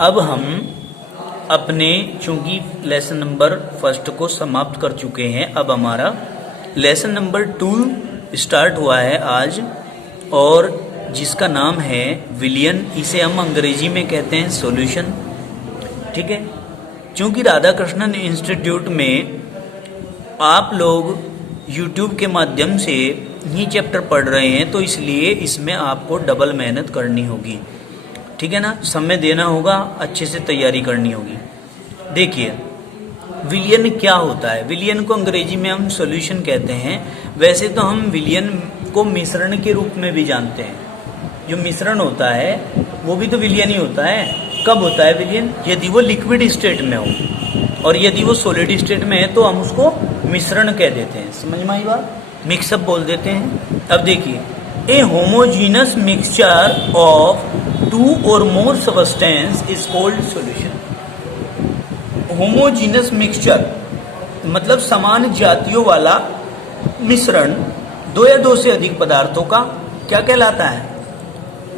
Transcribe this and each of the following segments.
अब हम अपने चूंकि लेसन नंबर 1 को समाप्त कर चुके हैं, अब हमारा लेसन नंबर 2 स्टार्ट हुआ है आज, और जिसका नाम है विलियन। इसे हम अंग्रेजी में कहते हैं सॉल्यूशन। ठीक है, चूंकि राधा कृष्णन इंस्टीट्यूट में आप लोग YouTube के माध्यम से ये चैप्टर पढ़ रहे हैं, तो इसलिए इसमें आपको डबल मेहनत करनी होगी। ठीक है ना, समय देना होगा, अच्छे से तैयारी करनी होगी। देखिए विलियन क्या होता है। विलियन को अंग्रेजी में हम सॉल्यूशन कहते हैं। वैसे तो हम विलियन को मिश्रण के रूप में भी जानते हैं। जो मिश्रण होता है वो भी तो विलियन ही होता है। कब होता है विलियन? यदि वो लिक्विड स्टेट में हो, और यदि वो सॉलिड स्टेट में है तो हम उसको मिश्रण कह देते हैं। समझ में आई बात? मिक्सअप बोल देते हैं। अब देखिए, a homogeneous mixture of 2 or more substance is called solution। Homogeneous mixture मतलब समान जातियों वाला मिश्रण 2 या 2 से अधिक पदार्थों का क्या कहलाता है?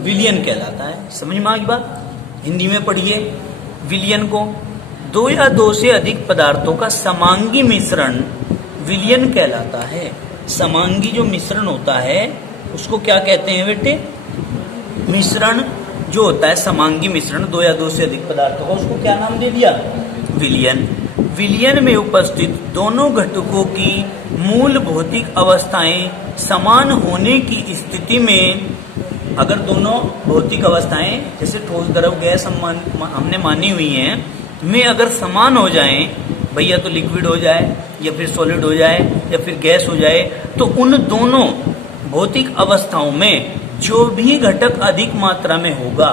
विलियन कहलाता है। समझ में आ गई बात? हिंदी में पढ़िए विलियन को। 2 या 2 से अधिक पदार्थों का समांगी मिश्रण विलियन कहलाता है। समांगी जो मिश्रण होता है उसको क्या कहते हैं बेटे? मिश्रण जो होता है समांगी मिश्रण 2 या 2 से अधिक पदार्थों का, उसको क्या नाम दे दिया? विलियन। विलियन में उपस्थित दोनों घटकों की मूल भौतिक अवस्थाएं समान होने की स्थिति में, अगर दोनों भौतिक अवस्थाएं जैसे ठोस, द्रव, गैस हमने मानी हुई हैं, में अगर समान हो जाएं, भैया तो लिक्विड हो जाए या फिर सॉलिड हो जाए या फिर गैस हो जाए, तो उन दोनों भौतिक अवस्थाओं में जो भी घटक अधिक मात्रा में होगा,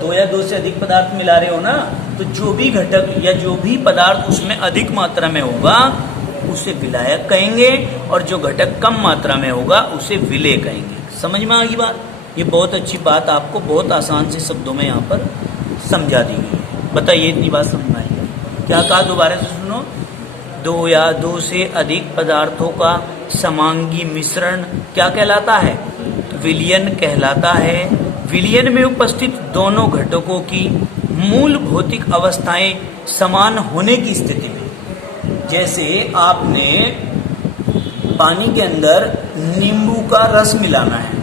2 या 2 से अधिक पदार्थ मिला रहे हो ना, तो जो भी घटक या जो भी पदार्थ उसमें अधिक मात्रा में होगा उसे विलायक कहेंगे, और जो घटक कम मात्रा में होगा उसे विलेय कहेंगे। समझ में आ गई बात? ये बहुत अच्छी बात आपको बहुत आसान से शब्दों में यहाँ पर समझा दी गई है। बताइए इतनी बात समझ में आई? क्या कहा? दोबारा से सुनो। 2 या 2 से अधिक पदार्थों का समांगी मिश्रण क्या कहलाता है? विलियन कहलाता है। विलियन में उपस्थित दोनों घटकों की मूल भौतिक अवस्थाएं समान होने की स्थिति में, जैसे आपने पानी के अंदर नींबू का रस मिलाना है,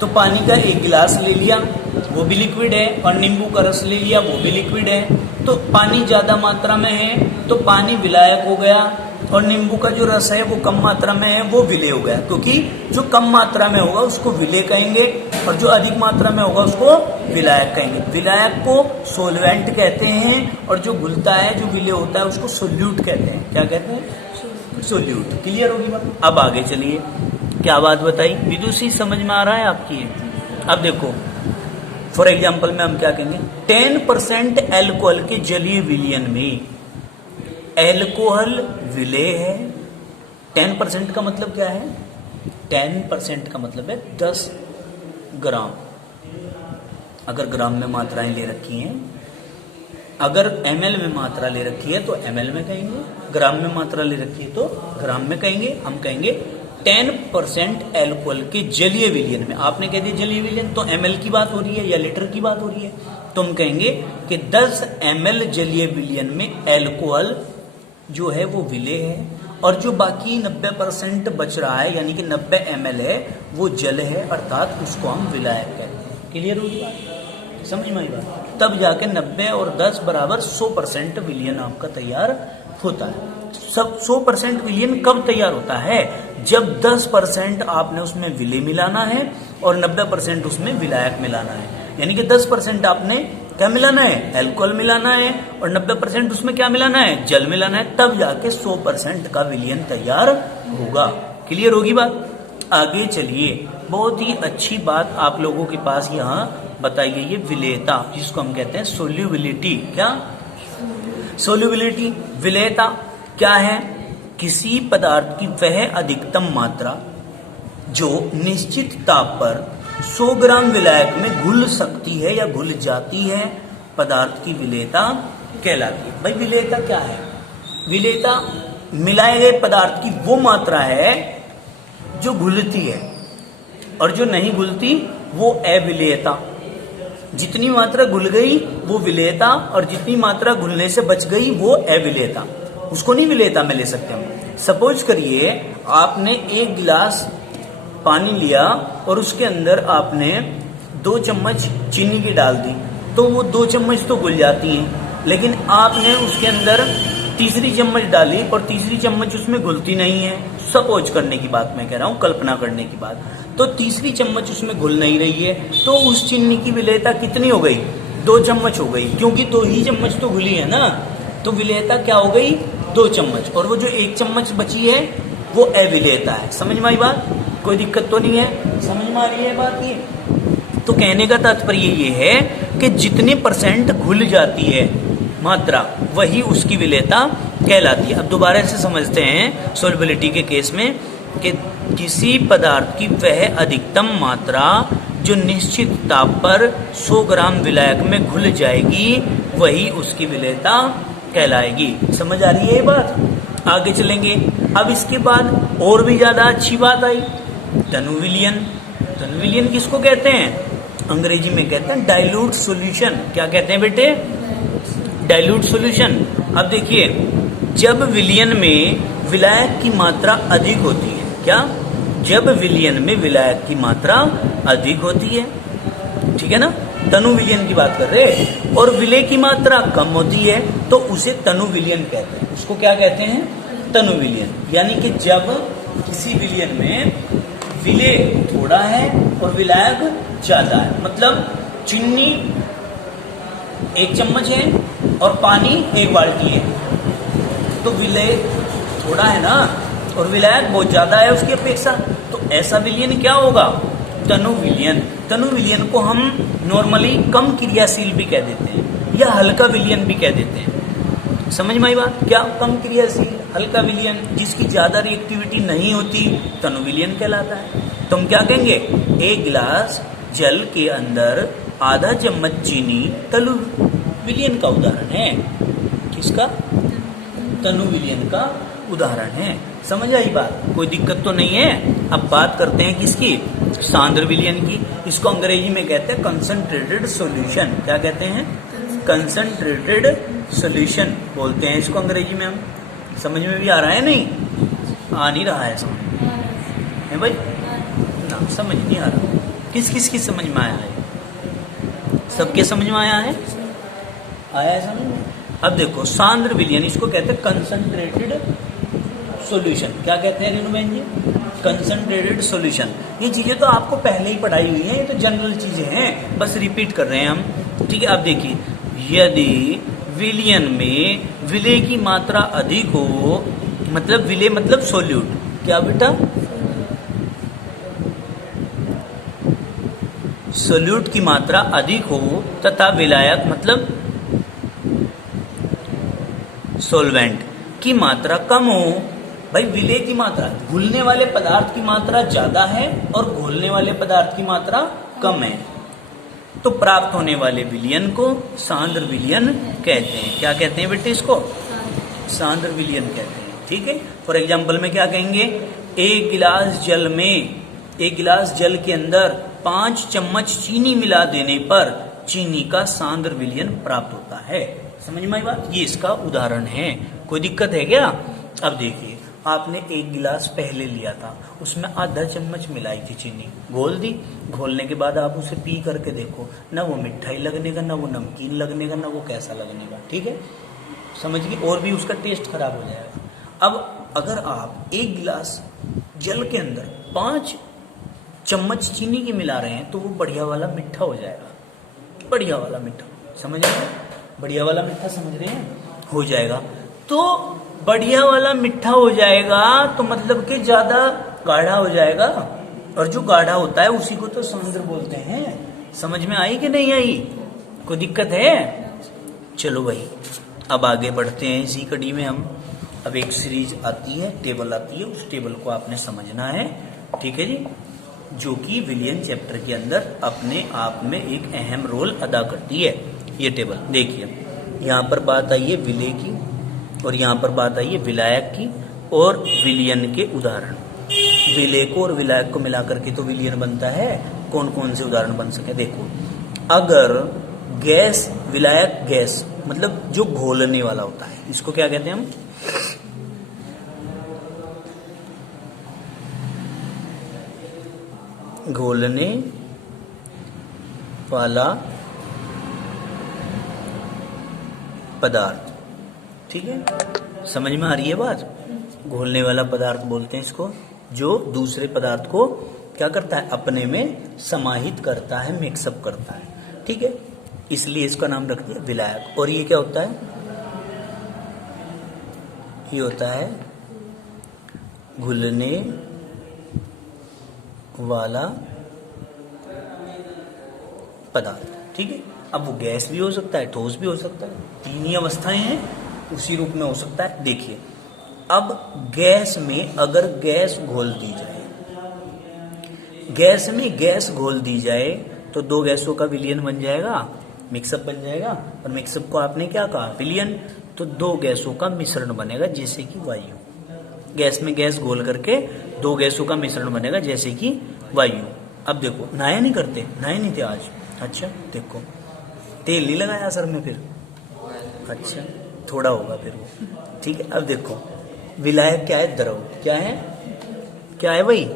तो पानी का 1 गिलास ले लिया, वो भी लिक्विड है, और नींबू का रस ले लिया, वो भी लिक्विड है। तो पानी ज्यादा मात्रा में है तो पानी विलायक हो गया, और नींबू का जो रस है वो कम मात्रा में है, वो विलेय हो गया। क्योंकि जो कम मात्रा में होगा उसको विलेय कहेंगे, और जो अधिक मात्रा में होगा उसको विलायक कहेंगे। विलायक को सोलवेंट कहते हैं, और जो घुलता है, जो विलेय होता है, उसको सोल्यूट कहते हैं। क्या कहते हैं? सोल्यूट। क्लियर होगी बात? अब आगे चलिए, क्या बात बताई विदुषी? समझ में आ रहा है आपकी? अब देखो, फॉर एग्जाम्पल में हम क्या कहेंगे? 10% एल्कोहल के जलीय विलयन में एल्कोहल विलेय है। 10% का मतलब क्या है? 10% का मतलब है 10 ग्राम। अगर ग्राम में मात्राएं ले रखी हैं, अगर ml में मात्रा ले रखी है तो ml में कहेंगे, ग्राम में मात्रा ले रखी है तो ग्राम में कहेंगे। हम कहेंगे 10% एल्कोहल के जलीय विलयन में। आपने कह दिया जलीय विलयन, तो ml की बात हो रही है या लीटर की बात हो रही है? तो हम कहेंगे कि 10 ml जलीय विलयन में एल्कोहल जो है वो विलेय है, और जो बाकी 90% बच रहा है यानी कि 90 ml है वो जल है, अर्थात उसको हम विलायक कहते हैं। क्लियर होगी बात? समझ में आई बात? तब जाके 90 और 10 बराबर 100% विलयन आपका तैयार होता है। सब 100% विलयन कब तैयार होता है? जब 10% आपने उसमें विलेय मिलाना है और 90% उसमें विलायक मिलाना है। यानी कि 10% आपने क्या मिलाना है? एल्कोहल मिलाना है, और 90% उसमें क्या मिलाना है? जल मिलाना है। तब जाके 100% का विलयन तैयार होगा। क्लियर होगी बात? आगे चलिए, बहुत ही अच्छी बात आप लोगों के पास यहाँ बताई गई है, विलेयता, जिसको हम कहते हैं सोल्यूबिलिटी। क्या? सोल्यूबिलिटी। विलेयता क्या है? किसी पदार्थ की वह अधिकतम मात्रा जो निश्चित ताप पर 100 ग्राम विलायक में घुल सकती है या घुल जाती है, पदार्थ की विलेयता कहलाती है। भाई विलेयता क्या है? विलेयता मिलाए गए पदार्थ की वो मात्रा है जो घुलती है, और जो नहीं घुलती वो अविलेयता। जितनी मात्रा घुल गई वो विलेयता, और जितनी मात्रा घुलने से बच गई वो अविलेयता। उसको नहीं विलेयता में ले सकते हम। सपोज करिए आपने 1 गिलास पानी लिया और उसके अंदर आपने 2 चम्मच चीनी की डाल दी, तो वो 2 चम्मच तो घुल जाती हैं, लेकिन आपने उसके अंदर तीसरी चम्मच डाली और तीसरी चम्मच उसमें घुलती नहीं है। सपोज करने की बात मैं कह रहा हूँ, कल्पना करने की बात। तो तीसरी चम्मच उसमें घुल नहीं रही है, तो उस चीनी की विलेयता कितनी हो गई? 2 चम्मच हो गई, क्योंकि 2 ही चम्मच तो घुली है ना, तो विलेयता क्या हो गई? 2 चम्मच। और वो जो 1 चम्मच बची है वो अविलेयता है। समझ में आई बात? कोई दिक्कत तो नहीं है? समझ में आ रही है बात ये? तो कहने का तात्पर्य ये है कि जितने % घुल जाती है मात्रा, वही उसकी विलेयता कहलाती है। अब दोबारा से समझते हैं सोल्युबिलिटी के केस में कि किसी पदार्थ की वह अधिकतम मात्रा जो निश्चित ताप पर 100 ग्राम विलायक में घुल जाएगी, वही उसकी विलेयता कहलाएगी। समझ आ रही है ये बात? आगे चलेंगे। अब इसके बाद और भी ज्यादा अच्छी बात आई, तनु विलयन। तनु विलयन किसको कहते हैं? अंग्रेजी में कहते हैं डाइल्यूट सॉल्यूशन। क्या कहते हैं बेटे? Dilute solution. अब देखिए, जब विलयन में विलायक की मात्रा अधिक होती है, क्या? जब विलयन में विलायक की मात्रा अधिक होती है, ठीक है ना, तनु विलयन की बात कर रहे हैं, और विलेय की मात्रा कम होती है, तो उसे तनु विलयन कहते हैं। उसको क्या कहते हैं? तनु विलयन। यानी कि जब किसी विलयन में विलेय थोड़ा है और विलायक ज्यादा है, मतलब चीनी 1 चम्मच है और पानी 1 बाल्टी है, तो विलेय थोड़ा है ना और विलायक बहुत ज्यादा है उसकी अपेक्षा, तो ऐसा विलयन क्या होगा? तनु विलयन। तनु विलयन को हम नॉर्मली कम क्रियाशील भी कह देते हैं या हल्का विलयन भी कह देते हैं। समझ में आई बात? क्या? कम क्रियाशील, हल्का विलयन, जिसकी ज्यादा रिएक्टिविटी नहीं होती, तनु विलयन कहलाता है। तो हम क्या कहेंगे? 1 गिलास जल के अंदर आधा चम्मच चीनी तनु विलयन का उदाहरण है। किसका? तनु विलयन का उदाहरण है। समझ आई बात? कोई दिक्कत तो नहीं है? अब बात करते हैं किसकी? सांद्र विलयन की। इसको अंग्रेजी में कहते हैं कंसंट्रेटेड सॉल्यूशन। क्या कहते हैं? कंसंट्रेटेड सॉल्यूशन बोलते हैं इसको अंग्रेजी में। हम समझ में भी आ रहा है? नहीं आ नहीं रहा है? समझ है भाई ना? समझ नहीं आ रहा। किस किस की समझ में आया है? सबके समझ में आया है? आया है समझ में? अब देखो, सांद्र विलयन, इसको कहते हैं कंसंट्रेटेड सॉल्यूशन। क्या कहते हैं रेणुबेन जी? Concentrated solution. ये चीजें तो आपको पहले ही पढ़ाई हुई हैं, ये तो जनरल चीजें हैं, बस रिपीट कर रहे हैं हम। ठीक है, अब देखिए, यदि विलयन में विलेय की मात्रा अधिक हो, मतलब विलेय मतलब सोल्यूट। क्या बेटा? सोल्यूट की मात्रा अधिक हो तथा विलायक मतलब सोलवेंट की मात्रा कम हो। भाई विलेय की मात्रा, घुलने वाले पदार्थ की मात्रा ज्यादा है और घोलने वाले पदार्थ की मात्रा कम है, तो प्राप्त होने वाले विलयन को सांद्र विलयन कहते हैं। क्या कहते हैं बेटे इसको? सांद्र विलयन कहते हैं। ठीक है, फॉर एग्जाम्पल में क्या कहेंगे? 1 गिलास जल में, 1 गिलास जल के अंदर 5 चम्मच चीनी मिला देने पर चीनी का सांद्र विलयन प्राप्त होता है। समझ में आई बात? ये इसका उदाहरण है। कोई दिक्कत है क्या? अब देखिए, आपने 1 गिलास पहले लिया था, उसमें आधा चम्मच मिलाई थी चीनी, घोल दी। घोलने के बाद आप उसे पी करके देखो, ना वो मिठाई लगने का, ना वो नमकीन लगने का, ना वो कैसा लगने का। ठीक है, समझ गए? और भी उसका टेस्ट खराब हो जाएगा। अब अगर आप 1 गिलास जल के अंदर 5 चम्मच चीनी की मिला रहे हैं, तो वो बढ़िया वाला मिठा हो जाएगा। बढ़िया वाला मिठा, समझ रहे हैं? बढ़िया वाला मिठा समझ रहे हैं? हो जाएगा। तो बढ़िया वाला मिठा हो जाएगा तो मतलब कि ज्यादा गाढ़ा हो जाएगा, और जो गाढ़ा होता है उसी को तो सांद्र बोलते हैं। समझ में आई कि नहीं आई? कोई दिक्कत है? चलो भाई, अब आगे बढ़ते हैं इसी कड़ी में हम। अब एक सीरीज आती है, टेबल आती है, उस टेबल को आपने समझना है। ठीक है जी, जो कि विलयन चैप्टर के अंदर अपने आप में एक अहम रोल अदा करती है। ये टेबल देखिए, यहाँ पर बात आई है विलेय की, और यहाँ पर बात आई है विलायक की और विलयन के उदाहरण। विलेय को और विलायक को मिलाकर के तो विलयन बनता है। कौन कौन से उदाहरण बन सके? देखो, अगर गैस, विलायक गैस मतलब जो घोलने वाला होता है, इसको क्या कहते हैं हम? घोलने वाला पदार्थ। ठीक है, समझ में आ रही है बात? घोलने वाला पदार्थ बोलते हैं इसको, जो दूसरे पदार्थ को क्या करता है, अपने में समाहित करता है, मिक्सअप करता है। ठीक है, इसलिए इसका नाम रख दिया विलायक। और ये क्या होता है? ये होता है घुलने वाला पदार्थ। ठीक है, अब वो गैस भी हो सकता है, ठोस भी हो सकता है, तीन ही अवस्थाएं हैं, उसी रूप में हो सकता है। देखिए, अब गैस में अगर गैस घोल दी जाए, गैस में गैस घोल दी जाए तो दो गैसों का विलयन बन जाएगा, मिक्सअप बन जाएगा। और मिक्सअप को आपने क्या कहा? विलयन। तो दो गैसों का मिश्रण बनेगा, जैसे कि वायु। गैस में गैस घोल करके दो गैसों का मिश्रण बनेगा, जैसे कि वायु। अब देखो, नहाया नहीं करते, नहाए नहीं थे आज? अच्छा, देखो तेल नहीं लगाया सर में फिर? अच्छा, थोड़ा होगा फिर वो। ठीक है, अब देखो विलायक क्या है? द्रव। क्या है? क्या है भाई?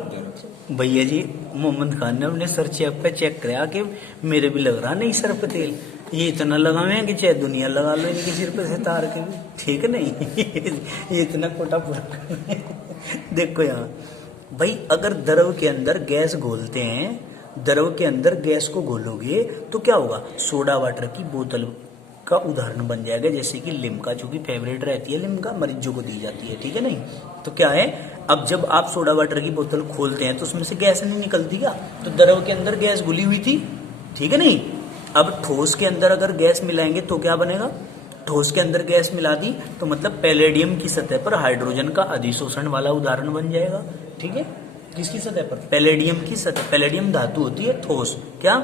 भैया जी मोहम्मद खान ने अपने सर चेप पे चेक कराया कि मेरे भी लग रहा नहीं सर पे तेल, ये इतना लगावे कि चाहे दुनिया लगा लो इनके सिर पे से तार के भी। ठीक है नहीं? ये इतना कोटा पूरा। देखो यहाँ भाई, अगर द्रव के अंदर गैस घोलते हैं, द्रव के अंदर गैस को घोलोगे तो क्या होगा? सोडा वाटर की बोतल का उदाहरण बन जाएगा, जैसे कि लिम्का, जो कि फेवरेट रहती है लिम्का, मरीजों को दी जाती है। ठीक है नहीं? तो क्या है, अब जब आप सोडा वाटर की बोतल खोलते हैं तो उसमें से गैस नहीं निकलती क्या? तो द्रव के अंदर गैस घुली हुई थी। ठीक है नहीं? अब ठोस के अंदर अगर गैस मिलाएंगे तो क्या बनेगा? ठोस के अंदर गैस मिला दी तो मतलब पैलेडियम की सतह पर हाइड्रोजन का अधिशोषण वाला उदाहरण बन जाएगा। ठीक है, किसकी सतह पर? पैलेडियम की सतह। पैलेडियम धातु होती है ठोस, क्या?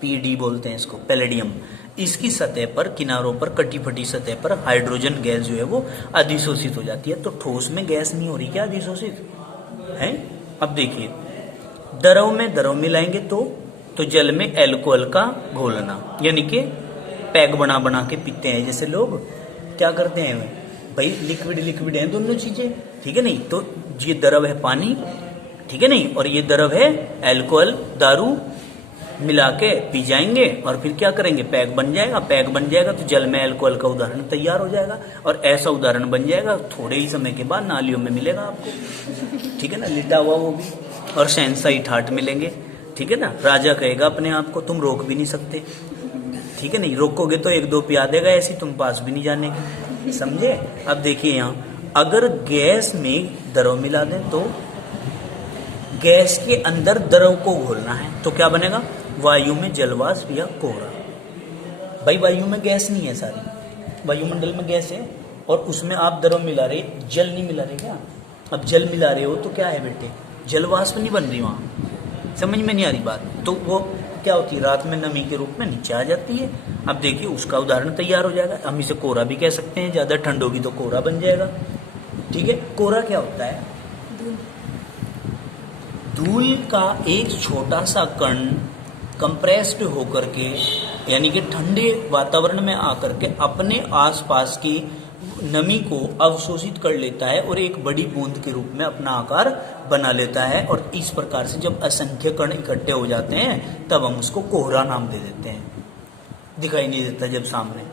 पीडी बोलते हैं इसको, पैलेडियम। इसकी सतह पर, किनारों पर, कटी फटी सतह पर हाइड्रोजन गैस जो है वो अधिशोषित हो जाती है। तो ठोस में गैस नहीं हो रही क्या अधिशोषित है? अब देखिए, द्रव में द्रव मिलाएंगे तो जल में एल्कोहल का घोलना, यानी कि पैक बना बना के पीते हैं जैसे लोग, क्या करते हैं भाई? लिक्विड लिक्विड है दोनों चीजें। ठीक है नहीं? तो ये द्रव है पानी, ठीक है नहीं, और ये द्रव है एल्कोहल, दारू, मिला के पी जाएंगे और फिर क्या करेंगे? पैक बन जाएगा। पैक बन जाएगा तो जल में अल्कोहल का उदाहरण तैयार हो जाएगा, और ऐसा उदाहरण बन जाएगा थोड़े ही समय के बाद नालियों में मिलेगा आपको। ठीक है ना? लिटा हुआ वो भी, और शहंशाही ठाट मिलेंगे। ठीक है ना? राजा कहेगा अपने आप को, तुम रोक भी नहीं सकते। ठीक है नहीं? रोकोगे तो एक दो पिया देगा, ऐसी तुम पास भी नहीं जाने की। समझे? अब देखिए यहाँ, अगर गैस में द्रव मिला दें तो गैस के अंदर द्रव को घोलना है तो क्या बनेगा? वायु में जलवाष्प या कोहरा। भाई वायु में गैस नहीं है सारी, वायुमंडल में गैस है और उसमें आप द्रव मिला रहे, जल नहीं मिला रहे क्या? अब जल मिला रहे हो तो क्या है बेटे? जलवाष्प नहीं बन रही वहां। समझ में नहीं आ रही बात? तो वो क्या होती है? रात में नमी के रूप में नीचे आ जाती है। अब देखिए उसका उदाहरण तैयार हो जाएगा। हम इसे कोहरा भी कह सकते हैं, ज्यादा ठंड होगी तो कोहरा बन जाएगा। ठीक है? कोहरा क्या होता है? धूल का एक छोटा सा कण कंप्रेस्ड होकर के, यानी कि ठंडे वातावरण में आकर के अपने आसपास की नमी को अवशोषित कर लेता है और एक बड़ी बूंद के रूप में अपना आकार बना लेता है। और इस प्रकार से जब असंख्य कण इकट्ठे हो जाते हैं तब हम उसको कोहरा नाम दे देते हैं। दिखाई नहीं देता जब सामने।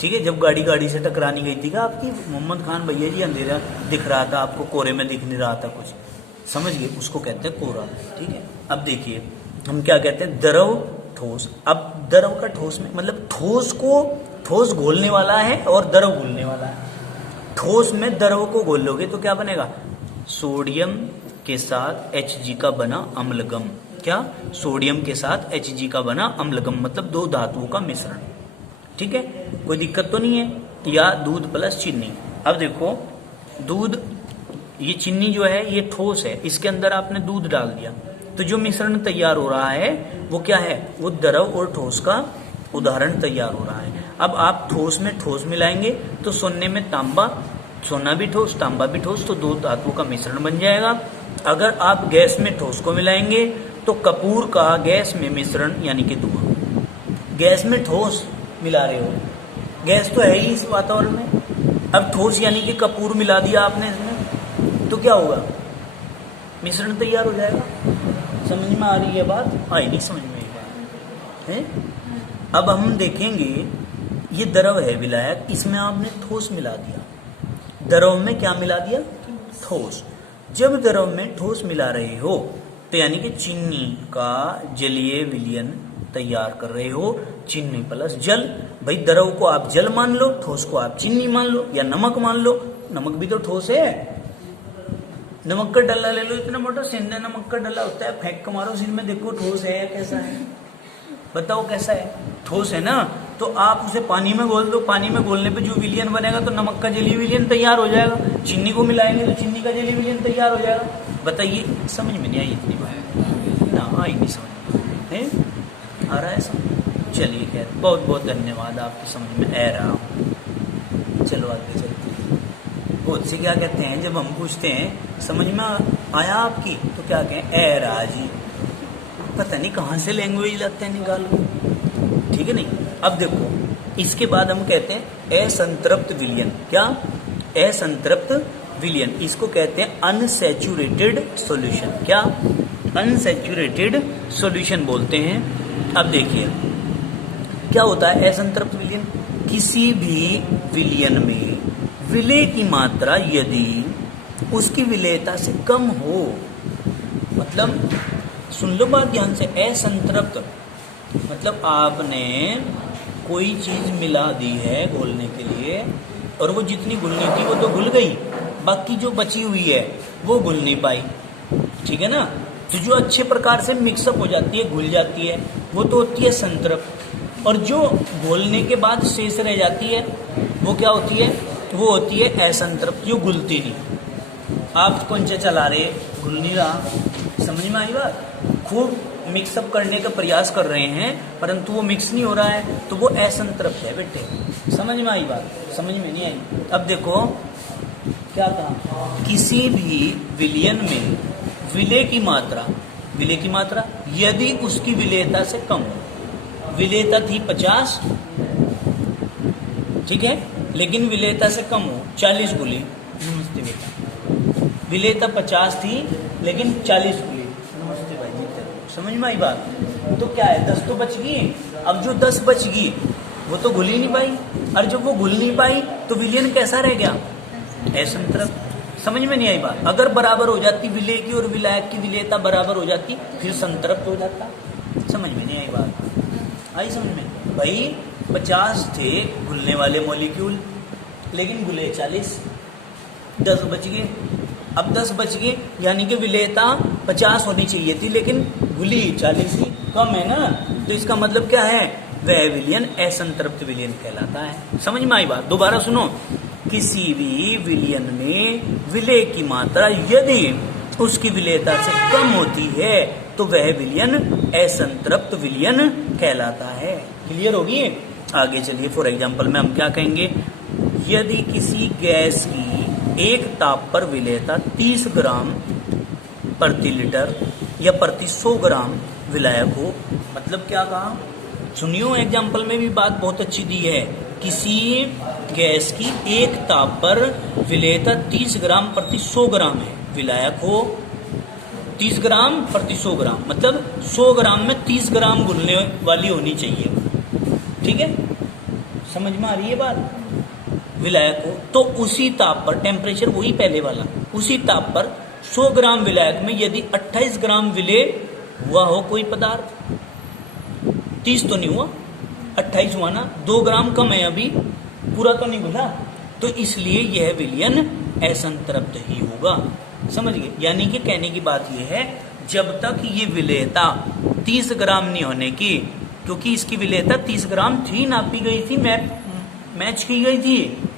ठीक है? जब गाड़ी से टकरानी गई थी क्या आपकी? मोहम्मद खान भैया जी, अंधेरा दिख रहा था आपको, कोहरे में दिख नहीं रहा था कुछ, समझ गए? उसको कहते हैं कोहरा। ठीक है? अब देखिए हम क्या कहते हैं? द्रव, ठोस। अब द्रव का ठोस में मतलब ठोस घोलने वाला है और द्रव घोलने वाला है। ठोस में द्रव को घोल लोगे तो क्या बनेगा? सोडियम के साथ Hg का बना अम्लगम। क्या? सोडियम के साथ Hg का बना अम्लगम, मतलब दो धातुओं का मिश्रण। ठीक है? कोई दिक्कत तो नहीं है? या दूध प्लस चीनी। अब देखो दूध, ये चीनी जो है ये ठोस है, इसके अंदर आपने दूध डाल दिया तो जो मिश्रण तैयार हो रहा है वो क्या है? वो द्रव और ठोस का उदाहरण तैयार हो रहा है। अब आप ठोस में ठोस मिलाएंगे तो सोने में तांबा, सोना भी ठोस, तांबा भी ठोस, तो दो धातुओं का मिश्रण बन जाएगा। अगर आप गैस में ठोस को मिलाएंगे तो कपूर का गैस में मिश्रण यानी कि धुआं, गैस में ठोस मिला रहे हो, गैस तो है ही इस वातावरण में, अब ठोस यानी कि कपूर मिला दिया आपने इसमें, तो क्या होगा, मिश्रण तैयार हो जाएगा। समझ में आ रही है बात? आई नहीं समझ में बात है? अब हम देखेंगे, ये द्रव है विलायक, इसमें आपने ठोस मिला दिया, द्रव में क्या मिला दिया, ठोस। जब द्रव में ठोस मिला रहे हो तो यानी कि चीनी का जलीय विलयन तैयार कर रहे हो, चीनी प्लस जल। भाई द्रव को आप जल मान लो, ठोस को आप चीनी मान लो या नमक मान लो, नमक भी तो ठोस है। नमक का डल्ला ले लो, इतना मोटा सेंधा नमक का डल्ला होता है, फेंक के मारो सिर में, देखो ठोस है या कैसा है, बताओ कैसा है, ठोस है ना। तो आप उसे पानी में घोल दो, पानी में घोलने पे जो विलयन बनेगा तो नमक का जलीय विलयन तैयार हो जाएगा, चीनी को मिलाएंगे तो चीनी का जलीय विलयन तैयार हो जाएगा। बताइए, समझ में नहीं आई इतनी बात ना, आई नहीं समझ में आ रहा है समझ? चलिए खैर, बहुत बहुत धन्यवाद, आपकी समझ में आ रहा हूँ। चलो आगे चलते हैं। बहुत से क्या कहते हैं, जब हम पूछते हैं समझ में आया आपकी, तो क्या कहें, ए रहा जी, पता नहीं कहाँ से लैंग्वेज लाते हैं निकाल को, ठीक है नहीं। अब देखो, इसके बाद हम कहते हैं असंतृप्त विलयन। क्या? असंतृप्त विलयन, इसको कहते हैं अनसैचुरेटेड सॉल्यूशन। क्या? अनसैचुरेटेड सॉल्यूशन बोलते हैं। अब देखिए क्या होता है असंतृप्त विलयन, किसी भी विलयन में विलेय की मात्रा यदि उसकी विलेयता से कम हो, मतलब सुन लो बात ध्यान से, असंतृप्त मतलब आपने कोई चीज मिला दी है घोलने के लिए, और वो जितनी घुलनी थी वो तो घुल गई, बाकी जो बची हुई है वो घुल नहीं पाई, ठीक है ना। तो जो अच्छे प्रकार से मिक्सअप हो जाती है, घुल जाती है, वो तो होती है संतृप्त। और जो घोलने के बाद शेष रह जाती है वो क्या होती है, वो होती है असंतृप्त, जो घुलती नहीं। आप कंचे चला रहे, घुल नहीं रहा, समझ में आई बात, खूब मिक्सअप करने का प्रयास कर रहे हैं परंतु वो मिक्स नहीं हो रहा है, तो वो असंतृप्त है बेटे। समझ में आई बात? समझ में नहीं आई? अब देखो क्या कहा, किसी भी विलयन में विलेय की मात्रा, विलेय की मात्रा यदि उसकी विलेयता से कम हो, विलेयता थी 50, ठीक है, लेकिन विलेयता से कम हो, 40 गुली, नमस्ते बेटा, विलेयता 50 थी लेकिन 40 गुली, नमस्ते भाई जी, समझ में आई बात? तो क्या है, 10 तो बच गई, अब जो 10 बच गई वो तो घुल ही नहीं पाई, और जब वो घुल नहीं पाई तो विलयन कैसा रह गया, असंतृप्त। समझ में नहीं आई बात? अगर बराबर हो जाती विलेय की और विलायक की विलेयता बराबर हो जाती, फिर संतृप्त हो जाता। समझ में नहीं आई बात? आई समझ में? भाई 50 थे घुलने वाले मॉलिक्यूल, लेकिन घुले 40, 10 बच गए। अब 10 बच गए यानी कि विलेयता 50 होनी चाहिए थी, लेकिन घुली 40 ही, कम है ना। तो इसका मतलब क्या है, वह विलयन असंतृप्त विलयन कहलाता है। समझ में आई बात? दोबारा सुनो, किसी भी विलयन में विलेय की मात्रा यदि उसकी विलेयता से कम होती है तो वह विलयन असंतृप्त विलयन कहलाता है। क्लियर होगी? आगे चलिए, फॉर एग्जांपल में हम क्या कहेंगे, यदि किसी गैस की एक ताप पर विलेयता 30 ग्राम प्रति लीटर या प्रति 100 ग्राम विलायक हो, मतलब क्या कहा, सुनियो, एग्जाम्पल में भी बात बहुत अच्छी दी है। किसी गैस की एक ताप पर विलेयता 30 ग्राम प्रति 100 ग्राम है, विलायक हो 30 ग्राम प्रति 100 ग्राम, मतलब 100 ग्राम में 30 ग्राम घुलने वाली होनी चाहिए, ठीक है, समझ में आ रही है बात। विलायक हो तो उसी ताप पर, टेम्परेचर वही पहले वाला, उसी ताप पर 100 ग्राम विलायक में यदि 28 ग्राम विलेय हुआ हो कोई पदार्थ, 30 तो नहीं हुआ, 28 हुआ ना, 2 ग्राम कम है, अभी पूरा तो नहीं घुला, तो इसलिए यह विलयन असंतृप्त ही होगा। समझ गए? यानी कि कहने की बात यह है, जब तक ये विलेयता 30 ग्राम नहीं होने की, क्योंकि इसकी विलेयता 30 ग्राम थी, नापी गई थी, मैच की गई थी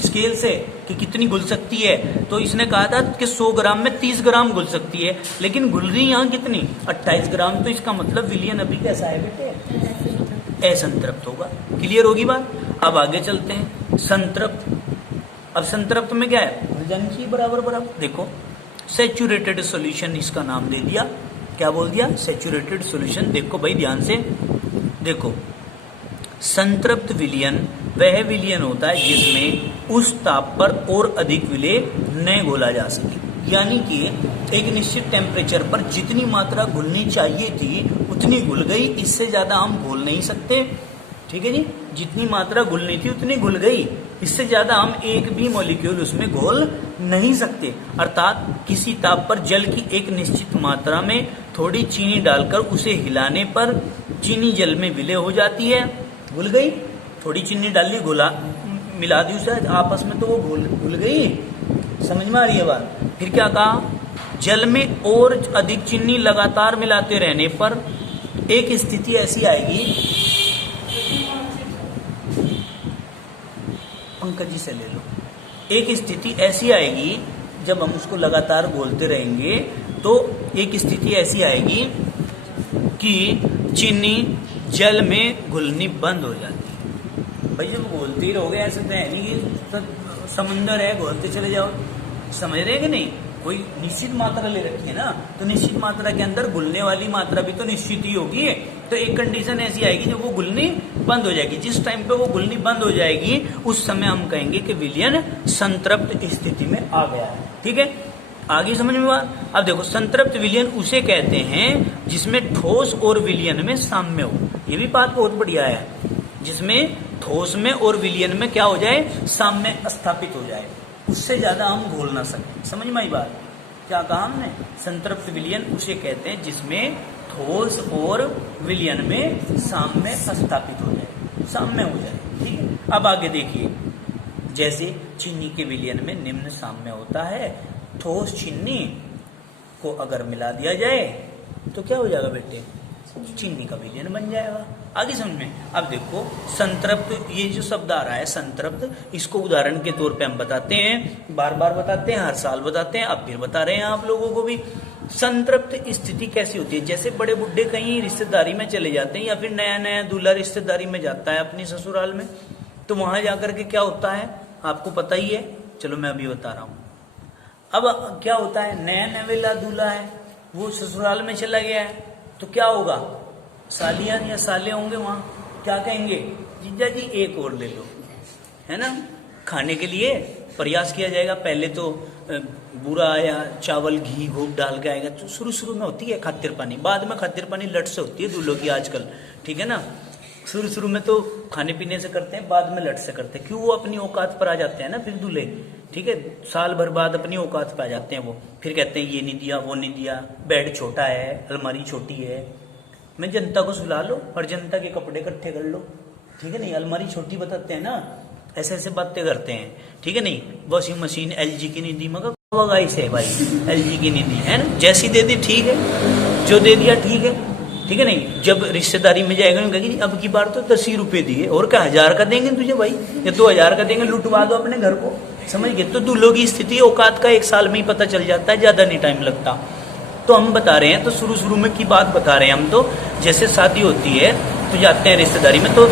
स्केल से कि कितनी घुल सकती है, तो इसने कहा था कि 100 ग्राम में 30 ग्राम घुल सकती है, लेकिन घुल रही यहाँ कितनी, 28 ग्राम, तो इसका मतलब विलयन अभी कैसा है बेटे, असंतृप्त होगा। क्लियर होगी बात? अब आगे चलते हैं, संतृप्त। अब संतृप्त में क्या है, घुल जानी चाहिए बराबर बराबर। देखो, सैचुरेटेड सॉल्यूशन इसका नाम दे दिया, क्या बोल दिया? Saturated solution. देखो भाई ध्यान से देखो, संतृप्त विलयन वह विलयन होता है जिसमें उस ताप पर और अधिक विलेय न घोला जा सके। यानी कि एक निश्चित टेम्परेचर पर जितनी मात्रा घुलनी चाहिए थी उतनी घुल गई, इससे ज्यादा हम घोल नहीं सकते। ठीक है जी, जितनी मात्रा घुलनी थी उतनी घुल गई, इससे ज्यादा हम एक भी मॉलिक्यूल उसमें घोल नहीं सकते। अर्थात किसी ताप पर जल की एक निश्चित मात्रा में थोड़ी चीनी डालकर उसे हिलाने पर चीनी जल में विलय हो जाती है। घुल गई, थोड़ी चीनी डाल ली, घुला मिला दी उसे आपस में, तो वो घुल गई। समझ में आ रही है बात? फिर क्या कहा? जल में और अधिक चीनी लगातार मिलाते रहने पर एक स्थिति ऐसी आएगी, पंकज जी से ले लो, एक स्थिति ऐसी आएगी जब हम उसको लगातार घोलते रहेंगे तो एक स्थिति ऐसी आएगी कि चीनी जल में घुलनी बंद हो जाती है। भाई जब घोलते ही रहोगे, ऐसे तो है नहीं कि समुंदर है घोलते चले जाओ। समझ रहे हैं कि नहीं? कोई निश्चित मात्रा ले रखी है ना, तो निश्चित मात्रा के अंदर घुलने वाली मात्रा भी तो निश्चित ही होगी। तो एक कंडीशन ऐसी आएगी जब वो घुलनी बंद हो जाएगी। जिस टाइम पे वो घुलनी बंद हो जाएगी उस समय हम कहेंगे कि विलयन संतृप्त स्थिति में आ गया है। ठीक है, आगे समझ में बात? अब देखो, संतृप्त विलयन उसे कहते हैं जिसमें ठोस और विलयन में साम्य हो। ये भी बात बहुत बढ़िया है, जिसमें ठोस में और विलयन में क्या हो जाए? साम्य स्थापित हो जाए, उससे ज्यादा हम घोल ना सकें। समझ में आई बात? क्या कहा हमने? संतृप्त विलयन उसे कहते हैं जिसमें ठोस और विलयन में साम्य स्थापित हो जाए, साम्य हो जाए। ठीक है, अब आगे देखिए, जैसे चीनी के विलयन में निम्न साम्य होता है, ठोस चीनी को अगर मिला दिया जाए तो क्या हो जाएगा बेटे? चीनी का विलयन बन जाएगा। आगे समझ में? अब देखो, संतृप्त, ये जो शब्द आ रहा है संतृप्त, इसको उदाहरण के तौर पे हम बताते हैं, बार बार बताते हैं, हर साल बताते हैं, अब फिर बता रहे हैं आप लोगों को भी। संतृप्त स्थिति कैसी होती है? जैसे बड़े बुड्ढे कहीं रिश्तेदारी में चले जाते हैं या फिर नया नया दूल्हा रिश्तेदारी में जाता है अपनी ससुराल में, तो वहां जाकर के क्या होता है आपको पता ही है। चलो मैं अभी बता रहा हूँ। अब क्या होता है, नया नवेला दूल्हा है, वो ससुराल में चला गया है, तो क्या होगा? सालियां या साले होंगे वहां, क्या कहेंगे? जीजा जी एक और ले लो, है ना। खाने के लिए प्रयास किया जाएगा। पहले तो बुरा या चावल घी घूप डाल के आएगा, तो शुरू में होती है खातिर पानी, बाद में खातिर पानी लट से होती है दूल्हों की आजकल। ठीक है ना, शुरू में तो खाने पीने से करते हैं, बाद में लट से करते हैं। क्यों? वो अपनी औकात पर आ जाते हैं ना फिर दूल्हे। ठीक है, साल भर बाद अपनी औकात पर आ जाते हैं वो, फिर कहते हैं ये नहीं दिया, वो नहीं दिया, बेड छोटा है, अलमारी छोटी है। मैं जनता को सुला लो और जनता के कपड़े इकट्ठे कर लो। ठीक है नहीं, अलमारी छोटी बताते हैं ना, ऐसे ऐसे बातें करते हैं। ठीक है नहीं, वॉशिंग मशीन LG की नहीं दी, मगर इसे भाई LG की नहीं दी, है ना, जैसी दे दी ठीक है, जो दे दिया ठीक है। ठीक है नहीं, जब रिश्तेदारी में जाएगा कहेगी अब की बार तो 10 ही रुपए दिए, और क्या 1000 का देंगे तुझे भाई, या 2000 का देंगे, लुटवा दो अपने घर को। समझ गए? तो दूल्हों की स्थिति औकात का 1 साल में ही पता चल जाता है, ज्यादा नहीं टाइम लगता। तो हम बता रहे हैं, तो शुरू में की बात बता रहे हैं हम। तो जैसे शादी होती है तो जाते हैं रिश्तेदारी में, तो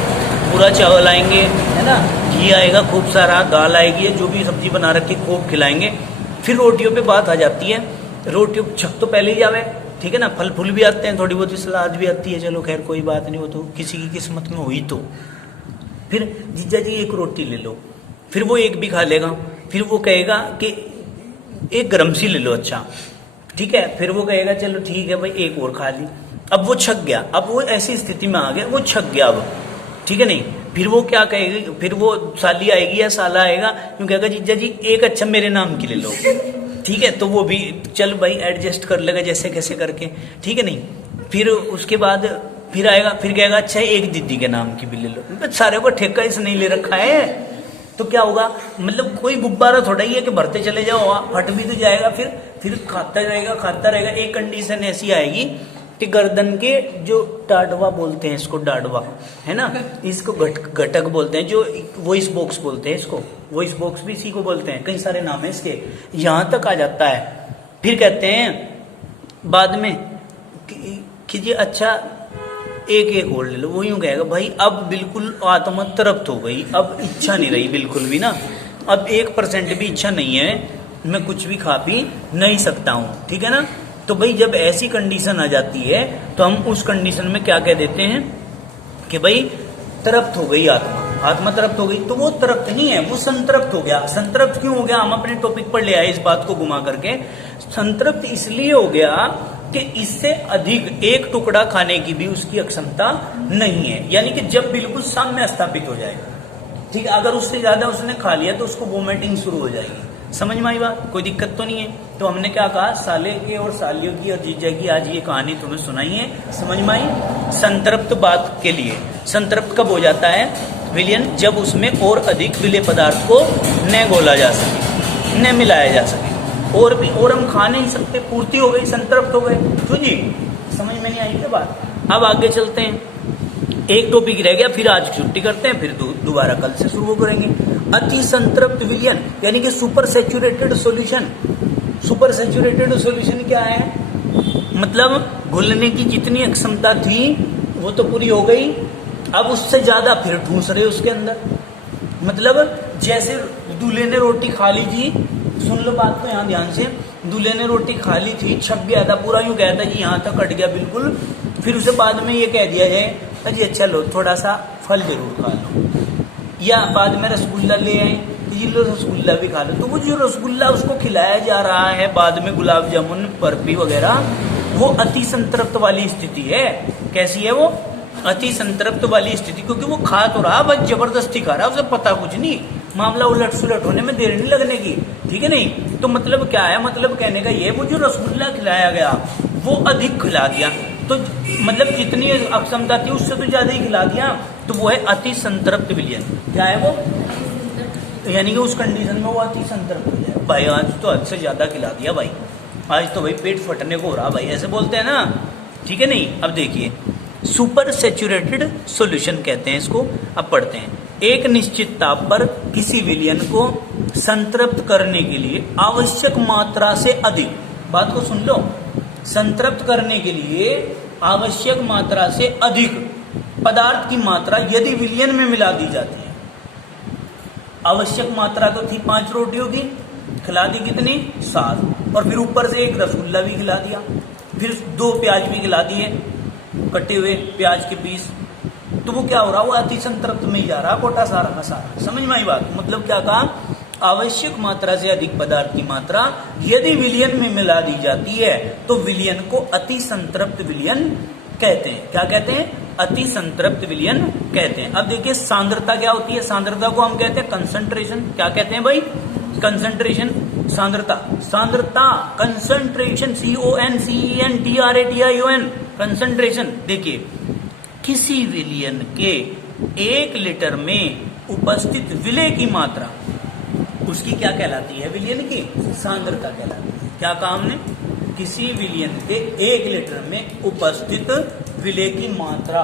पूरा चावल आएंगे, है ना, घी आएगा खूब सारा, दाल आएगी, जो भी सब्जी बना रखी खूब खिलाएंगे। फिर रोटियों पे बात आ जाती है, रोटियों छक तो पहले ही आवे। ठीक है ना, फल फूल भी आते हैं, थोड़ी बहुत सलाद भी आती है, चलो खैर कोई बात नहीं, वो तो किसी की किस्मत में हुई। तो फिर जीजा जी एक रोटी ले लो, फिर वो एक भी खा लेगा, फिर वो कहेगा कि एक गरम सी ले लो, अच्छा ठीक है, फिर वो कहेगा चलो ठीक है भाई एक और खा ली। अब वो छक गया, अब वो ऐसी स्थिति में आ गया, वो छक गया अब। ठीक है नहीं, फिर वो क्या कहेगी, फिर वो साली आएगी या साला आएगा, क्यों कहेगा जीजा जी एक अच्छा मेरे नाम की ले लो। ठीक है, तो वो भी चल भाई एडजस्ट कर लेगा जैसे कैसे करके। ठीक है नहीं, फिर उसके बाद फिर आएगा, फिर कहेगा अच्छा एक दीदी के नाम की भी ले लो। सारे को ठेका इसने नहीं ले रखा है, तो क्या होगा, मतलब कोई गुब्बारा थोड़ा ही है कि भरते चले जाओ, फट भी तो जाएगा, फिर खाता रहेगा। एक कंडीशन ऐसी आएगी कि गर्दन के जो डाडवा बोलते हैं इसको, डाडवा है ना, इसको घटक बोलते हैं, जो वॉइस बॉक्स बोलते हैं इसको, वॉइस बॉक्स भी इसी को बोलते हैं, कई सारे नाम है इसके, यहाँ तक आ जाता है। फिर कहते हैं बाद में कि जी अच्छा एक और ले लो। वो यूं कहेगा भाई अब बिल्कुल आत्मा तृप्त हो गई, अब इच्छा नहीं रही बिल्कुल भी ना, अब 1% भी इच्छा नहीं है, मैं कुछ भी खा पी नहीं सकता हूँ। ठीक है ना, तो भाई जब ऐसी कंडीशन आ जाती है तो हम उस कंडीशन में क्या कह देते हैं कि भाई तृप्त हो गई आत्मा तृप्त हो गई। तो वो तृप्त नहीं है, वो संतृप्त हो गया। संतृप्त क्यों हो गया, हम अपने टॉपिक पर ले आए इस बात को घुमा करके। संतृप्त इसलिए हो गया कि इससे अधिक एक टुकड़ा खाने की भी उसकी अक्षमता नहीं है, यानी कि जब बिल्कुल साम्य स्थापित हो जाएगा, ठीक है। अगर उससे ज्यादा उसने खा लिया तो उसको वोमिटिंग शुरू हो जाएगी। समझ में आई बात, कोई दिक्कत तो नहीं है। तो हमने क्या कहा, साले के और सालियों की और जीजा की आज ये कहानी तुम्हें सुनाई है, समझ में आई। संतृप्त बात के लिए संतृप्त कब हो जाता है विलयन, जब उसमें और अधिक विलेय पदार्थ को न घोला जा सके, न मिलाया जा सके, और हम खा नहीं सकते, पूर्ति हो गई, संतृप्त हो गए। क्यों जी, समझ में नहीं आई क्या बात। अब आगे चलते हैं, एक टॉपिक रह गया, फिर आज छुट्टी करते हैं, फिर दोबारा कल से शुरू करेंगे। अति संतृप्त विलयन यानी कि super saturated solution. Super saturated solution क्या है, मतलब घुलने की जितनी अक्षमता थी वो तो पूरी हो गई, अब उससे ज्यादा फिर ठूस रहे उसके अंदर। मतलब जैसे दूल्हे ने रोटी खा ली थी, सुन लो बात को यहाँ ध्यान से, दूल्हे ने रोटी खा ली थी, छप गया था पूरा, यूं कहता जी यहाँ तक कट गया बिल्कुल, फिर उसे बाद में ये कह दिया जाए अजी अच्छा लो थोड़ा सा फल जरूर खा लो, या बाद में रसगुल्ला ले आए जी लो रसगुल्ला भी खा लो। तो वो जो रसगुल्ला उसको खिलाया जा रहा है, बाद में गुलाब जामुन बर्फी वगैरह, वो अति संतृप्त वाली स्थिति है। कैसी है वो, अति संतृप्त वाली स्थिति, क्योंकि वो खा तो रहा, बस जबरदस्ती खा रहा, उसे पता कुछ नहीं, मामला उलट सुलट होने में देर नहीं लगने की, ठीक है नहीं। तो मतलब क्या है, मतलब कहने का ये, वो जो रसगुल्ला खिलाया गया वो अधिक खिला दिया, तो मतलब जितनी अक्षमता थी उससे तो ज्यादा ही खिला दिया, तो वो है अति संतृप्त विलयन। क्या है वो, यानी कि उस कंडीशन में वो अति संतृप्त हो जाए। भाई आज तो हद से ज्यादा खिला दिया भाई, आज तो भाई पेट फटने को हो रहा भाई, ऐसे बोलते हैं ना, ठीक है नहीं। अब देखिए सुपर सैचुरेटेड सॉल्यूशन कहते हैं इसको। अब पढ़ते हैं, एक निश्चित ताप पर किसी विलयन को संतृप्त करने के लिए आवश्यक मात्रा से अधिक, बात को सुन लो, संतृप्त करने के लिए आवश्यक मात्रा से अधिक पदार्थ की मात्रा यदि विलयन में मिला दी जाती है। आवश्यक मात्रा तो थी 5 रोटियों की, खिला दी कितनी, 7, और फिर ऊपर से एक रसगुल्ला भी खिला दिया, फिर 2 प्याज भी खिला दिए, कटे हुए प्याज के पीस, तो वो क्या हो रहा, वो अति संतृप्त में ही जा रहा कोटा सारा का सारा। समझ में आई बात, मतलब क्या कहा, आवश्यक मात्रा से अधिक पदार्थ की मात्रा यदि विलयन में मिला दी जाती है तो विलयन को अति संतृप्त विलयन कहते हैं। क्या कहते हैं, अति संतृप्त विलयन कहते हैं। अब देखिए सांद्रता क्या होती है, सांद्रता को हम कहते हैं कंसंट्रेशन। क्या कहते हैं भाई, कंसंट्रेशन, सांद्रता, सांद्रता, कंसंट्रेशन, CONCENTRATION, कंसंट्रेशन। देखिए किसी विलयन के 1 लीटर में उपस्थित विलेय की मात्रा, उसकी क्या कहलाती है, विलयन की सांद्रता कहलाती है। क्या कहा हमने, किसी विलयन के 1 लीटर में उपस्थित विलेय की मात्रा,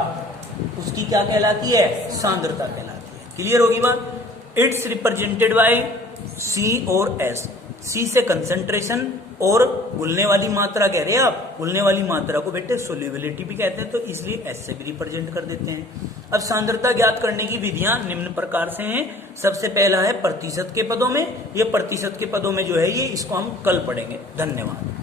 उसकी क्या कहलाती है, सांद्रता कहलाती है। क्लियर होगी बात। इट्स रिप्रेजेंटेड बाय C और S। C से कंसंट्रेशन और घुलने वाली मात्रा कह रहे हैं आप, घुलने वाली मात्रा को बेटे सोल्यूबिलिटी भी कहते हैं, तो इसलिए S से भी रिप्रेजेंट कर देते हैं। अब सांद्रता ज्ञात करने की विधियां निम्न प्रकार से हैं। सबसे पहला है प्रतिशत के पदों में, ये प्रतिशत के पदों में जो है ये, इसको हम कल पढ़ेंगे। धन्यवाद।